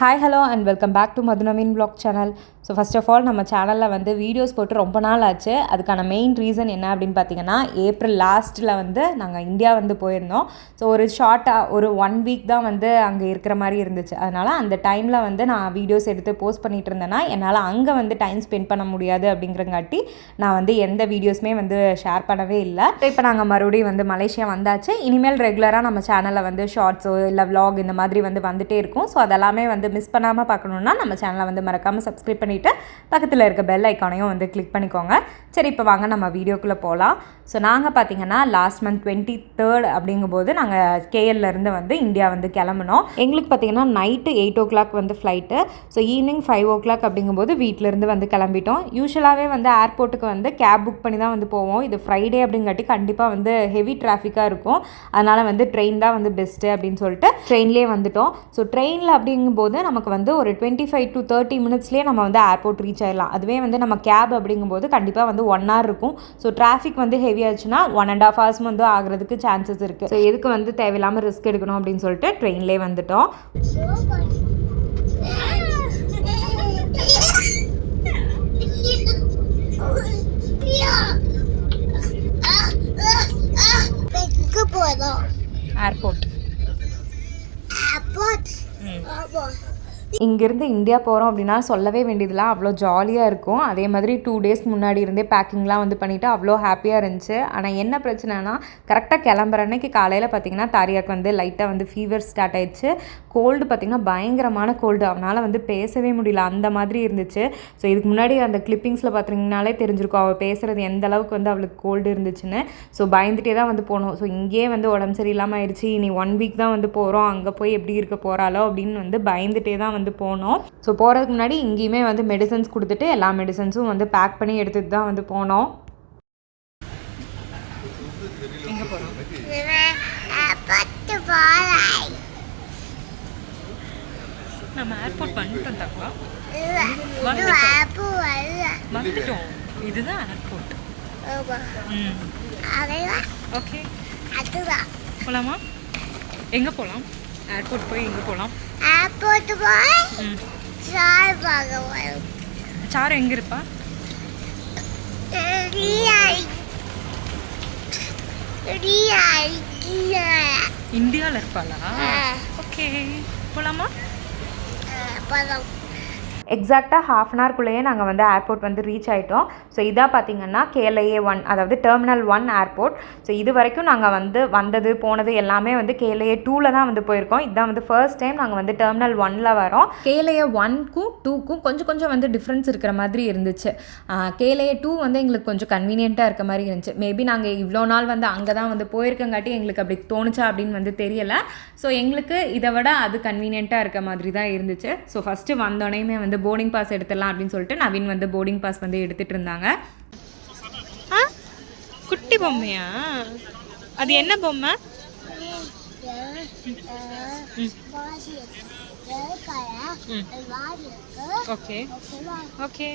Hi hello and welcome back to Madhunaveen vlog channel. So first of all நம்ம சேனலில் வந்து videos போட்டு ரொம்ப நாள் ஆச்சு. அதுக்கான மெயின் ரீசன் என்ன அப்படின்னு பார்த்தீங்கன்னா, ஏப்ரல் லாஸ்ட்டில் வந்து நாங்கள் இந்தியா வந்து போயிருந்தோம். ஸோ ஒரு ஷார்ட்டாக ஒரு 1 வீக் தான் வந்து அங்கே இருக்கிற மாதிரி இருந்துச்சு. அதனால் அந்த டைமில் வந்து நான் வீடியோஸ் எடுத்து போஸ்ட் பண்ணிகிட்டு இருந்தேன்னா என்னால் அங்கே வந்து டைம் ஸ்பெண்ட் பண்ண முடியாது அப்படிங்கிறங்காட்டி நான் வந்து எந்த வீடியோஸுமே வந்து ஷேர் பண்ணவே இல்லை. இப்போ நாங்கள் மறுபடியும் வந்து மலேசியா வந்தாச்சு. இனிமேல் ரெகுலராக நம்ம சேனலில் வந்து ஷார்ட்ஸோ இல்லை vlog இந்த மாதிரி வந்து வந்துகிட்டே இருக்கும். ஸோ அதெல்லாமே வந்து மிஸ் பண்ணாமல் பார்க்கணுன்னா நம்ம சேனலை வந்து மறக்காமல் சப்ஸ்கிரைப் பண்ணிவிட்டு பக்கத்தில் இருக்க பெல் ஐக்கானையும் வந்து கிளிக் பண்ணிக்கோங்க. சரி, இப்போ வாங்க நம்ம வீடியோக்குள்ளே போகலாம். ஸோ நாங்கள் பார்த்தீங்கன்னா லாஸ்ட் மந்த் 23rd அப்படிங்கும்போது நாங்கள் கேஎல்லேருந்து வந்து இந்தியா வந்து கிளம்பினோம். எங்களுக்கு பார்த்தீங்கன்னா நைட்டு 8 o'clock வந்து ஃப்ளைட்டு. ஸோ ஈவினிங் 5 o'clock அப்படிங்கும்போது வீட்டிலேருந்து வந்து கிளம்பிட்டோம். யூஸ்வலாகவே வந்து ஏர்போர்ட்டுக்கு வந்து கேப் புக் பண்ணி தான் வந்து போவோம். இது ஃப்ரைடே அப்படிங்காட்டி கண்டிப்பாக வந்து ஹெவி டிராஃபிக்காக இருக்கும். அதனால் வந்து ட்ரெயின் தான் வந்து பெஸ்ட்டு அப்படின்னு சொல்லிட்டு ட்ரெயின்லேயே வந்துட்டோம். ஸோ ட்ரெயினில் அப்படிங்கும்போது நமக்கு வந்து ஒரு 25 to 30 minutesலேயே நம்ம வந்து ஏர்போர்ட் ரீச் ஆகிடலாம். அதுவே வந்து நம்ம கேப் அப்படிங்கும்போது கண்டிப்பாக வந்து 1 hour இருக்கும். ஸோ டிராஃபிக் வந்து ஹெவி ஆச்சுன்னா 1.5 hours வந்து ஆகிறதுக்கு சான்சஸ் இருக்குது. ஸோ எதுக்கு வந்து தேவையில்லாமல் ரிஸ்க் எடுக்கணும் அப்படின்னு சொல்லிட்டு ட்ரெயின்லேயே வந்துட்டோம். ஏர்போர்ட் இங்கேருந்து இந்தியா போகிறோம் அப்படின்னா சொல்லவே வேண்டியதுலாம் அவ்வளோ ஜாலியாக இருக்கும். அதே மாதிரி 2 days முன்னாடி இருந்தே பேக்கிங்லாம் வந்து பண்ணிவிட்டு அவ்வளோ ஹாப்பியாக இருந்துச்சு. ஆனால் என்ன பிரச்சனைனா, கரெக்டாக கிளம்புற அன்னைக்கு காலையில் பார்த்திங்கன்னா தாரியாக்கு வந்து லைட்டாக வந்து ஃபீவர் ஸ்டார்ட் ஆயிடுச்சு. கோல்டு பார்த்திங்கன்னா பயங்கரமான கோல்டு. அவனால் வந்து பேசவே முடியல, அந்த மாதிரி இருந்துச்சு. ஸோ இதுக்கு முன்னாடி அந்த கிளிப்பிங்ஸில் பார்த்திங்கனாலே தெரிஞ்சிருக்கும் அவள் பேசுகிறது எந்த அளவுக்கு வந்து அவளுக்கு கோல்டு இருந்துச்சுன்னு. ஸோ பயந்துகிட்டே தான் வந்து போனோம். ஸோ இங்கேயே வந்து உடம்பு சரியில்லாமல் ஆயிடுச்சு. இனி 1 week தான் வந்து போகிறோம், அங்கே போய் எப்படி இருக்க போகிறாளோ அப்படின்னு வந்து பயந்துகிட்டே தான் வந்து போனோம். ஸோ போகிறதுக்கு முன்னாடி இங்கேயுமே வந்து மெடிசன்ஸ் கொடுத்துட்டு எல்லா மெடிசன்ஸும் வந்து பேக் பண்ணி எடுத்துகிட்டு தான் வந்து போனோம். எங்கே போகிறோம்? நம்ம ஏர்போர்ட் வந்துட்டோம் தப்பா, வந்துட்டோம். இதுதான் ஏர்போர்ட். ஓகே, போகலாமா? எங்கே போகலாம்? ஏர்போர்ட் போய் எங்கே போகலாம்? ஏர்போர்ட் போய் சாரு எங்கே இருப்பா? இந்தியாவில் இருப்பாளா? ஓகே, போகலாமா? எக்ஸாக்டாக 1/2 hourக்குள்ளேயே நாங்கள் வந்து ஏர்போர்ட் வந்து ரீச் ஆகிட்டோம். ஸோ இதாக பார்த்திங்கன்னா KLIA 1, அதாவது டெர்மினல் 1 ஏர்போர்ட். ஸோ இது வரைக்கும் நாங்கள் வந்து வந்தது போனது எல்லாமே வந்து KLIA 2ல் தான் வந்து போயிருக்கோம். இதுதான் வந்து ஃபர்ஸ்ட் டைம் நாங்கள் வந்து டெர்மினல் 1ல் வரோம். KLIA 1க்கும் 2க்கும் கொஞ்சம் வந்து டிஃப்ரென்ஸ் இருக்கிற மாதிரி இருந்துச்சு. KLIA 2 வந்து எங்களுக்கு கொஞ்சம் கன்வீனியண்ட்டாக இருக்க மாதிரி இருந்துச்சு. மேபி நாங்கள் இவ்வளோ நாள் வந்து அங்கே தான் வந்து போயிருக்கங்காட்டி எங்களுக்கு அப்படி தோணுச்சா அப்படின்னு வந்து தெரியலை. ஸோ எங்களுக்கு இதை விட அது கன்வீனியண்ட்டாக இருக்க மாதிரி தான் இருந்துச்சு. ஸோ ஃபஸ்ட்டு வந்தோடனே வந்து போர்டிங் பாஸ் எடுத்துடலாம் அப்படின்னு சொல்லிட்டு நவீன் வந்து போர்டிங் பாஸ் வந்து எடுத்துகிட்டு இருந்தாங்க. குட்டி பொம்மையா? அது என்ன பொம்மை? Okay okay.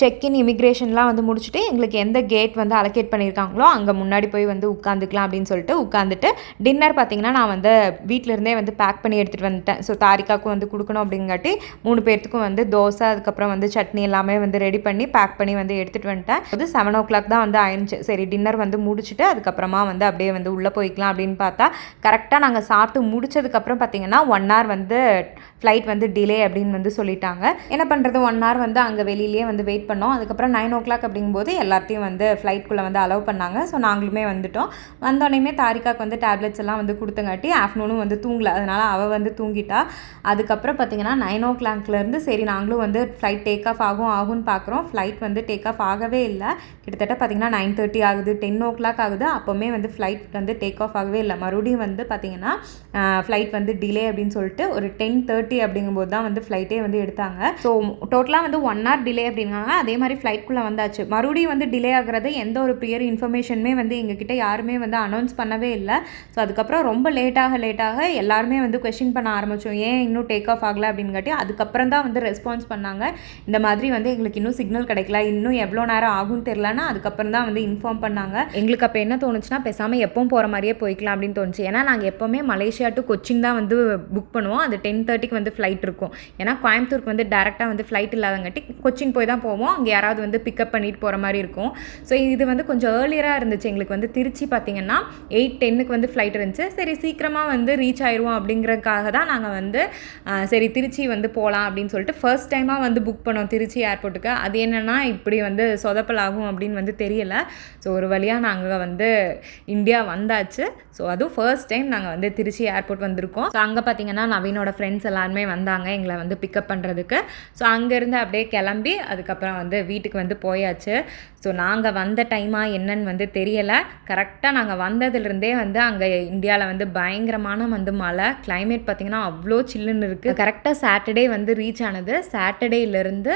செக்இன் இமிக்ரேஷன்லாம் வந்து முடிச்சுட்டு எங்களுக்கு எந்த கேட் வந்து அலோகேட் பண்ணியிருக்காங்களோ அங்கே முன்னாடி போய் வந்து உட்காந்துக்கலாம் அப்படின்னு சொல்லிட்டு உட்காந்துட்டு டின்னர் பார்த்திங்கன்னா நான் வந்து வீட்டிலேருந்தே வந்து பேக் பண்ணி எடுத்துகிட்டு வந்துட்டேன். ஸோ தாரிக்காவுக்கும் வந்து கொடுக்கணும் அப்படிங்காட்டி 3 பேர்த்துக்கும் வந்து தோசை, அதுக்கப்புறம் வந்து சட்னி எல்லாமே வந்து ரெடி பண்ணி பேக் பண்ணி வந்து எடுத்துகிட்டு வந்துட்டேன். அது 7 o'clock தான் வந்து ஆயிடுச்சு. சரி, டின்னர் வந்து முடிச்சுட்டு அதுக்கப்புறமா வந்து அப்படியே வந்து உள்ளே போய்க்கலாம் அப்படின்னு பார்த்தா கரெக்டாக நாங்கள் சாப்பிட்டு முடிச்சதுக்கப்புறம் பார்த்திங்கன்னா 1 hour வந்து ஃப்ளைட் வந்து டிலே அப்படின்னு வந்து சொல்லிட்டாங்க. என்ன பண்ணுறது, 1 hour வந்து அங்கே வெளியிலேயே வந்து வெயிட் பண்ணோம். அதுக்கப்புறம் 9 o'clock அப்படிங்கும்போது எல்லாத்தையும் வந்து ஃப்ளைட்குள்ளே வந்து அலோவ் பண்ணாங்க. ஸோ நாங்களுமே வந்துட்டோம். வந்தோடனே தாரிக்காவுக்கு வந்து டேப்லெட்ஸ் எல்லாம் வந்து கொடுத்தங்காட்டி ஆஃப்டர்நூனும் வந்து தூங்கலை. அதனால் அவள் வந்து தூங்கிட்டா. அதுக்கப்புறம் பார்த்திங்கன்னா 9 o'clockலேருந்து சரி நாங்களும் வந்து ஃப்ளைட் டேக் ஆஃப் ஆகும்னு பார்க்குறோம். ஃப்ளைட் வந்து டேக் ஆஃப் ஆகவே இல்லை. கிட்டத்தட்ட பார்த்திங்கன்னா 9:30 ஆகுது, 10 o'clock ஆகுது. அப்போவுமே வந்து ஃப்ளைட் வந்து டேக் ஆஃப் ஆகவே இல்லை. மறுபடியும் வந்து பார்த்திங்கன்னா ஃப்ளைட் வந்து டிலே அப்படின்னு சொல்லிட்டு ஒரு 10:30 10:30 அப்படிங்கும்போது தான் வந்து ஃப்ளைட்டே வந்து எடுத்தாங்க. ஸோ டோட்டலாக வந்து 1 hour டிலே அப்படின்னாங்க. அதே மாதிரி ஃப்ளைட்குள்ளே வந்தாச்சு. மறுபடியும் வந்து டிலே ஆகிறது எந்த ஒரு ப்ரியர் இன்ஃபர்மேஷனுமே வந்து எங்ககிட்ட யாருமே வந்து அனௌன்ஸ் பண்ணவே இல்லை. ஸோ அதுக்கப்புறம் ரொம்ப லேட்டாக எல்லாருமே வந்து கொஸ்டின் பண்ண ஆரம்பித்தோம், ஏன் இன்னும் டேக் ஆஃப் ஆகலை அப்படின்காட்டி. அதுக்கப்புறம் தான் வந்து ரெஸ்பான்ஸ் பண்ணாங்க, இந்த மாதிரி வந்து எங்களுக்கு இன்னும் சிக்னல் கிடைக்கல, இன்னும் எவ்வளோ நேரம் ஆகும்னு தெரிலன்னா அதுக்கப்புறம் தான் வந்து இன்ஃபார்ம் பண்ணாங்க. எங்களுக்கு அப்போ என்ன தோணுச்சுன்னா, பேசாமல் எப்பவும் போகிற மாதிரியே போய்க்கலாம் அப்படின்னு தோணுச்சு. ஏன்னா நாங்கள் எப்போவுமே மலேசியா டு கொச்சின் தான் வந்து புக் பண்ணுவோம். அது 10:30க்கு வந்து ஃப்ளைட் இருக்கும். ஏன்னா கோயம்புத்தூருக்கு வந்து டேரெக்டாக வந்து ஃப்ளைட் இல்லாதங்காட்டி கொச்சின் போய் தான் போவோம். அங்கே யாராவது வந்து பிக்கப் பண்ணிட்டு போகிற மாதிரி இருக்கும். ஸோ இது வந்து கொஞ்சம் ஏர்லியராக இருந்துச்சு எங்களுக்கு. வந்து திருச்சி பார்த்திங்கன்னா 8:10க்கு வந்து ஃப்ளைட் இருந்துச்சு. சரி சீக்கிரமாக வந்து ரீச் ஆயிடுவோம் அப்படிங்கிறதுக்காக தான் நாங்கள் வந்து சரி திருச்சி வந்து போகலாம் அப்படின்னு சொல்லிட்டு ஃபர்ஸ்ட் டைமாக வந்து புக் பண்ணோம் திருச்சி ஏர்போர்ட்டுக்கு. அது என்னென்னா இப்படி வந்து சொதப்பல் ஆகும் அப்படின்னு வந்து தெரியலை. ஸோ ஒரு வழியாக நாங்கள் வந்து இந்தியா வந்தாச்சு. ஸோ அதுவும் ஃபர்ஸ்ட் டைம் நாங்கள் வந்து திருச்சி ஏர்போர்ட் வந்திருக்கோம். ஸோ அங்கே பார்த்தீங்கன்னா நவீனோட ஃப்ரெண்ட்ஸ் எல்லாருமே வந்தாங்க எங்களை வந்து பிக்கப் பண்ணுறதுக்கு. ஸோ அங்கேருந்து அப்படியே கிளம்பி அதுக்கப்புறம் வந்து வீட்டுக்கு வந்து போயாச்சு. ஸோ நாங்கள் வந்த டைமாக என்னன்னு வந்து தெரியலை. கரெக்டாக நாங்கள் வந்ததுலேருந்தே வந்து அங்கே இந்தியாவில் வந்து பயங்கரமான வந்து மழை. கிளைமேட் பார்த்திங்கன்னா அவ்வளோ சில்லுன்னு இருக்குது. கரெக்டாக சாட்டர்டே வந்து ரீச் ஆனது. சாட்டர்டேலேருந்து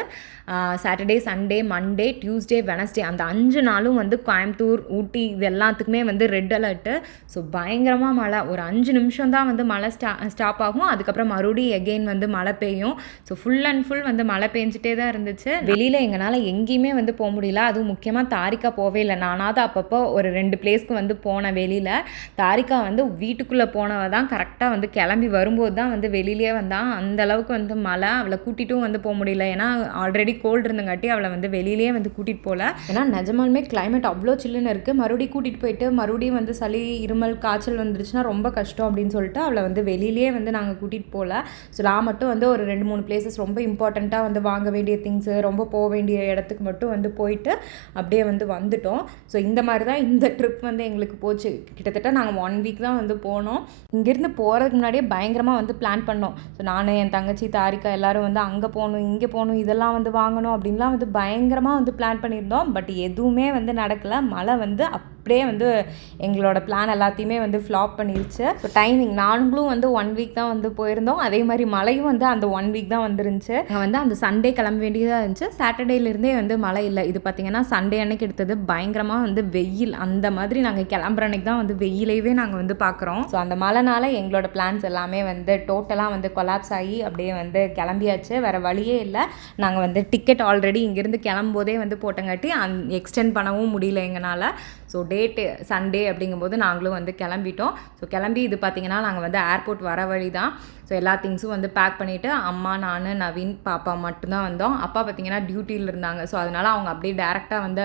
Saturday, Sunday, Monday, Tuesday, Wednesday அந்த 5 நாளும் வந்து கோயம்புத்தூர், ஊட்டி இது எல்லாத்துக்குமே வந்து ரெட் அலர்ட்டு. ஸோ பயங்கரமாக மழை. ஒரு 5 நிமிஷம் தான் வந்து மழை ஸ்டாப் ஆகும். அதுக்கப்புறம் மறுபடியும் எகெயின் வந்து மழை பெய்யும். ஸோ ஃபுல் அண்ட் ஃபுல் வந்து மழை பெஞ்சிட்டே தான் இருந்துச்சு. வெளியில் எங்களால் எங்கேயுமே வந்து போக முடியல. அதுவும் முக்கியமாக தாரிகா போவே இல்லை. நானாவது அப்பப்போ ஒரு 2 பிளேஸ்க்கு வந்து போனேன் வெளியில். தாரிகா வந்து வீட்டுக்குள்ளே போனவ தான் கரெக்டாக வந்து கிளம்பி வரும்போது தான் வந்து வெளியிலே வந்தான். அந்தளவுக்கு வந்து மழை. அவளை கூட்டிகிட்டும் வந்து போக முடியல. ஏன்னா ஆல்ரெடி கோல்டு இருந்தங்காட்டி அவளை வந்து வெளியிலே வந்து கூட்டிகிட்டு போகல. ஏன்னா நிஜமாலுமே கிளைமேட் அவ்வளோ சில்லுன்னு இருக்குது. மறுபடியும் கூட்டிகிட்டு போயிட்டு மறுபடியும் வந்து சளி, இருமல், காய்ச்சல் வந்துருச்சுன்னா ரொம்ப கஷ்டம் அப்படின்னு சொல்லிட்டு அவளை வந்து வெளியிலே வந்து நாங்கள் கூட்டிகிட்டு போகல. ஸோ நான் மட்டும் வந்து ஒரு 2-3 பிளேசஸ் ரொம்ப இம்பார்ட்டண்ட்டாக வந்து வாங்க வேண்டிய திங்ஸு, ரொம்ப போக வேண்டிய இடத்துக்கு மட்டும் வந்து போயிட்டு அப்படியே வந்து வந்துட்டோம். ஸோ இந்த மாதிரி தான் இந்த ட்ரிப் வந்து எங்களுக்கு போச்சு. கிட்டத்தட்ட நாங்கள் 1 வீக் தான் வந்து போனோம். இங்கேருந்து போகிறதுக்கு முன்னாடியே பயங்கரமாக வந்து பிளான் பண்ணோம். ஸோ நான், என் தங்கச்சி, தாரிகா எல்லோரும் வந்து அங்கே போகணும், இங்கே போகணும், இதெல்லாம் வந்து வாங்கணும் அப்படின்லாம் வந்து பயங்கரமாக வந்து பிளான் பண்ணியிருந்தோம். பட் எதுவுமே வந்து நடக்கலை. மழை வந்து அப்படியே வந்து எங்களோட பிளான் எல்லாத்தையுமே வந்து ஃப்ளாப் பண்ணிருச்சு. ஸோ டைமிங் நாங்களும் வந்து 1 வீக் தான் வந்து போயிருந்தோம். அதே மாதிரி மழையும் வந்து அந்த 1 வீக் தான் வந்துருந்துச்சு. நாங்கள் வந்து அந்த சண்டே கிளம்ப வேண்டியதாக இருந்துச்சு. சாட்டர்டேலேருந்தே வந்து மழை இல்லை. இது பார்த்திங்கன்னா சண்டே அன்னைக்கு எடுத்தது. பயங்கரமாக வந்து வெயில். அந்த மாதிரி நாங்கள் கிளம்புற அன்னைக்கு தான் வந்து வெயிலையே நாங்கள் வந்து பார்க்குறோம். ஸோ அந்த மழைனால எங்களோட பிளான்ஸ் எல்லாமே வந்து டோட்டலாக வந்து கொலாப்ஸ் ஆகி அப்படியே வந்து கிளம்பியாச்சு. வேறு வழியே இல்லை. நாங்கள் வந்து டிக்கெட் ஆல்ரெடி இங்கேருந்து கிளம்பும்போதே வந்து போட்டங்காட்டி எக்ஸ்டெண்ட் பண்ணவும் முடியல எங்களால். ஸோ டேட்டு சண்டே அப்படிங்கும்போது நாங்களும் வந்து கிளம்பிட்டோம். ஸோ கிளம்பி இது பார்த்திங்கன்னா நாங்கள் வந்து ஏர்போர்ட் வர வழி தான். ஸோ எல்லா திங்ஸும் வந்து பேக் பண்ணிவிட்டு அம்மா, நான், நவீன், பாப்பா மட்டும்தான் வந்தோம். அப்பா பார்த்திங்கன்னா டியூட்டியில் இருந்தாங்க. ஸோ அதனால் அவங்க அப்படியே டேரெக்டாக வந்து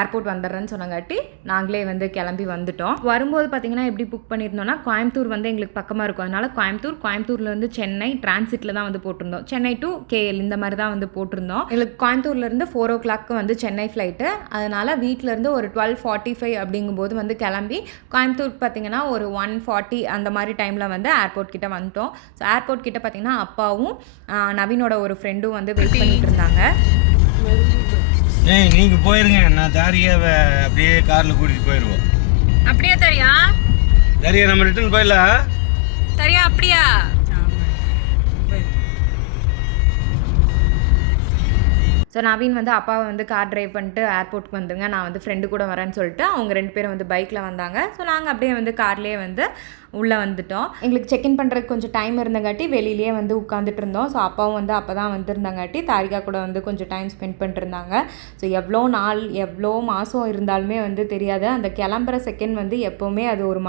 ஏர்போர்ட் வந்துடுறேன்னு சொன்னங்காட்டி நாங்களே வந்து கிளம்பி வந்துட்டோம். வரும்போது பார்த்திங்கன்னா எப்படி புக் பண்ணியிருந்தோம்னா, கோயம்புத்தூர் வந்து எங்களுக்கு பக்கமாக இருக்கும். அதனால் கோயம்புத்தூர்லேருந்து சென்னை டிரான்சிட்டில் தான் வந்து போட்டிருந்தோம். சென்னை டு KL இந்த மாதிரி தான் வந்து போட்டிருந்தோம். எங்களுக்கு கோயம்புத்தூர்லேருந்து 4 o'clock வந்து சென்னை ஃப்ளைட்டு. அதனால் வீட்டிலேருந்து ஒரு 12:45 அப்படிங்கும்போது வந்து கிளம்பி கோயம்புத்தூர் பார்த்திங்கன்னா ஒரு 1:40 அந்த மாதிரி டைமில் வந்து ஏர்போர்ட் கிட்டே வந்துட்டோம். ஸோ ஏர்போர்ட் கிட்டே பார்த்திங்கன்னா அப்பாவும் நவீனோட ஒரு ஃப்ரெண்டும் வந்து வெயிட் பண்ணிட்டு இருந்தாங்க. நீங்கள் போயிருங்க, நான் தாரியாவை அப்படியே காரில் கூட்டிகிட்டு போயிடுவோம். அப்படியா தரியா? தாரியா நம்ம ரிட்டர்ன் போயிடலாம். தரியா அப்படியா? ஸோ நவீன் வந்து அப்பாவை வந்து கார் ட்ரைவ் பண்ணிட்டு ஏர்போர்ட்டுக்கு வந்துங்க, நான் வந்து ஃப்ரெண்டு கூட வரேன்னு சொல்லிட்டு அவங்க 2 பேரும் வந்து பைக்கில் வந்தாங்க. ஸோ நாங்கள் அப்படியே வந்து கார்லேயே வந்து உள்ளே வந்துட்டோம். எங்களுக்கு செக்இன் பண்ணுறதுக்கு கொஞ்சம் டைம் இருந்தங்காட்டி வெளியிலேயே வந்து உட்காந்துட்டு இருந்தோம். ஸோ அப்பாவும் வந்து அப்போ தான் வந்திருந்தாங்காட்டி தாரிகா கூட வந்து கொஞ்சம் டைம் ஸ்பெண்ட் பண்ணிட்டுருந்தாங்க. ஸோ எவ்வளோ நாள் எவ்வளோ மாதம் இருந்தாலுமே வந்து தெரியாது. அந்த கிளம்புற செகண்ட் வந்து எப்போவுமே அது ஒரு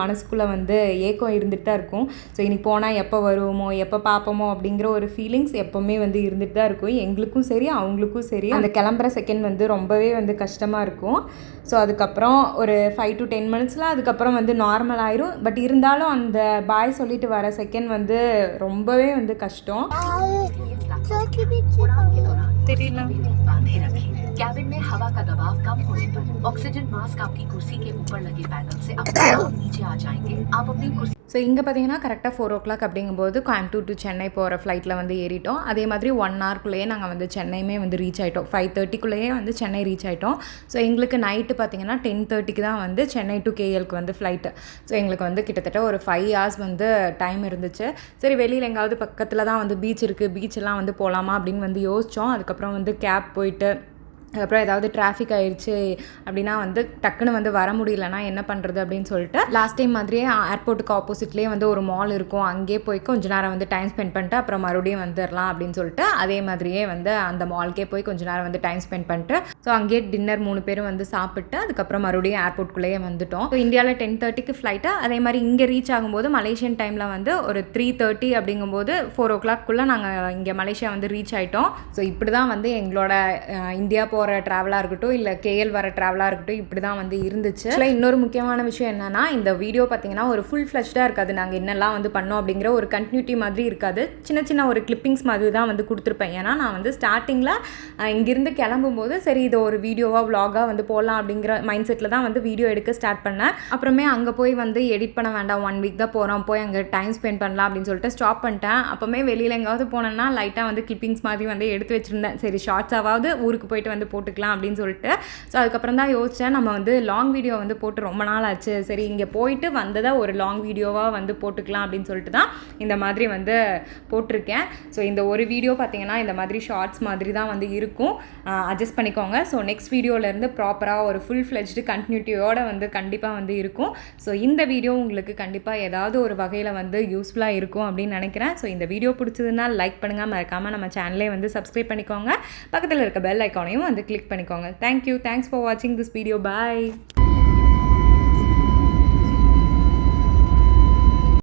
மனசுக்குள்ளே வந்து ஏக்கம் இருந்துகிட்டு தான் இருக்கும். ஸோ இன்னைக்கு போனால் எப்போ வருவோமோ, எப்போ பார்ப்போமோ அப்படிங்கிற ஒரு ஃபீலிங்ஸ் எப்போவுமே வந்து இருந்துகிட்டு தான் இருக்கும். எங்களுக்கும் சரி அவங்களுக்கும் சரி அந்த கிளம்புற செகண்ட் வந்து ரொம்பவே வந்து கஷ்டமாக இருக்கும். ஸோ அதுக்கப்புறம் ஒரு 5 to 10 minutesல அதுக்கப்புறம் வந்து நார்மல் ஆயிரும். பட் இருந்தாலும் அந்த பாய் சொல்லிட்டு வர செகண்ட் வந்து ரொம்பவே வந்து கஷ்டம். तेल बांधे रखें। कैबिन में हवा का दबाव कम होने पर ऑक्सीजन मास्क आपकी कुर्सी के ऊपर लगे पैनल से अपने आप नीचे आ जाएंगे। आप अपनी कुर्सी ஸோ இங்கே பார்த்தீங்கன்னா கரெக்டாக 4 o'clock அப்படிங்கும்போது கோயம்புத்தூர் டு சென்னை போகிற ஃப்ளைட்டில் வந்து ஏறிட்டோம். அதே மாதிரி 1 hourக்குள்ளேயே நாங்கள் வந்து சென்னையுமே வந்து ரீச் ஆகிட்டோம். 5:30க்குள்ளேயே வந்து சென்னை ரீச் ஆகிட்டோம். ஸோ எங்களுக்கு நைட்டு பார்த்தீங்கன்னா 10:30க்கு தான் வந்து சென்னை டு கேஎல்க்கு வந்து ஃப்ளைட்டு. ஸோ எங்களுக்கு வந்து கிட்டத்தட்ட ஒரு 5 hours வந்து டைம் இருந்துச்சு. சரி வெளியில் எங்காவது பக்கத்தில் தான் வந்து பீச் இருக்குது, பீச்செல்லாம் வந்து போகலாமா அப்படின்னு வந்து யோசித்தோம். அதுக்கப்புறம் வந்து கேப் போயிட்டு அதுக்கப்புறம் ஏதாவது டிராஃபிக் ஆகிடுச்சு அப்படின்னா வந்து டக்குன்னு வந்து வர முடியலன்னா என்ன பண்ணுறது அப்படின்னு சொல்லிட்டு லாஸ்ட் டைம் மாதிரியே ஏர்போர்ட்டுக்கு ஆப்போசிட்லேயே வந்து ஒரு மால் இருக்கும், அங்கேயே போய் கொஞ்ச நேரம் வந்து டைம் ஸ்பெண்ட் பண்ணிட்டு அப்புறம் மறுபடியும் வந்துடலாம் அப்படின்னு சொல்லிட்டு அதே மாதிரியே வந்து அந்த மால்கே போய் கொஞ்ச நேரம் வந்து டைம் ஸ்பெண்ட் பண்ணிட்டு ஸோ அங்கேயே டின்னர் 3 பேரும் வந்து சாப்பிட்டு அதுக்கப்புறம் மறுபடியும் ஏர்போர்ட்குள்ளேயே வந்துட்டோம். ஸோ இந்தியாவில் 10:30க்கு ஃப்ளைட்டு. அதே மாதிரி இங்கே ரீச் ஆகும்போது மலேசியன் டைமில் வந்து ஒரு 3:30 அப்படிங்கும்போது 4 o'clockக்குள்ளே நாங்கள் இங்கே மலேசியா வந்து ரீச் ஆகிட்டோம். ஸோ இப்படி தான் வந்து எங்களோட இந்தியா போகிற ட்ராவலாக இருக்கட்டும் இல்லை கேஎல் வர ட்ராவலாக இருக்கட்டும் இப்படி தான் வந்து இருந்துச்சு. இன்னொரு முக்கியமான விஷயம் என்னென்னா இந்த வீடியோ பார்த்தீங்கன்னா ஒரு ஃபுல் ஃப்ளெஷ்டாக இருக்காது. நாங்கள் என்னெல்லாம் வந்து பண்ணோம் அப்படிங்கிற ஒரு கண்டினியூட்டி மாதிரி இருக்காது. சின்ன சின்ன ஒரு கிளிப்பிங்ஸ் மாதிரி தான் வந்து கொடுத்துருப்பேன். ஏன்னா நான் வந்து ஸ்டார்டிங்கில் இங்கேருந்து கிளம்பும்போது சரி இதை ஒரு வீடியோவாக விலாகாக வந்து போடலாம் அப்படிங்கிற மைண்ட் செட்டில் தான் வந்து வீடியோ எடுக்க ஸ்டார்ட் பண்ணேன். அப்புறமே அங்கே போய் வந்து எடிட் பண்ண வேண்டாம், 1 week தான் போகிறோம், போய் அங்கே டைம் ஸ்பெண்ட் பண்ணலாம் அப்படின்னு சொல்லிட்டு ஸ்டாப் பண்ணிட்டேன். அப்போமே வெளியில் எங்காவது போனேன்னா லைட்டாக வந்து கிளிப்பிங்ஸ் மாதிரி வந்து எடுத்து வச்சுருந்தேன். சரி ஷார்ட்ஸாவது ஊருக்கு போயிட்டு வந்து போட்டுக்கலாம் அப்படின்னு சொல்லிட்டு. ஸோ அதுக்கப்புறம் தான் யோசித்தேன் நம்ம வந்து லாங் வீடியோ வந்து போட்டு ரொம்ப நாள் ஆச்சு, சரி இங்கே போயிட்டு வந்ததை ஒரு லாங் வீடியோவாக வந்து போட்டுக்கலாம் அப்படின்னு சொல்லிட்டு தான் இந்த மாதிரி வந்து போட்டிருக்கேன். ஸோ இந்த ஒரு வீடியோ பார்த்தீங்கன்னா இந்த மாதிரி ஷார்ட்ஸ் மாதிரி தான் வந்து இருக்கும், அட்ஜஸ்ட் பண்ணிக்கோங்க. ஸோ நெக்ஸ்ட் வீடியோலேருந்து ப்ராப்பராக ஒரு ஃபுல் ஃப்ளெஜ்டு கண்டினியூட்டியோடு வந்து கண்டிப்பாக வந்து இருக்கும். ஸோ இந்த வீடியோ உங்களுக்கு கண்டிப்பாக ஏதாவது ஒரு வகையில் வந்து யூஸ்ஃபுல்லாக இருக்கும் அப்படின்னு நினைக்கிறேன். ஸோ இந்த வீடியோ பிடிச்சதுன்னா லைக் பண்ணுங்கள், மறக்காமல் நம்ம சேனலே வந்து சப்ஸ்கிரைப் பண்ணிக்கோங்க, பக்கத்தில் இருக்க பெல் ஐக்கானையும் வந்து கிளிக் பண்ணிக்கோங்க. Thank you. Thanks for watching this video. Bye.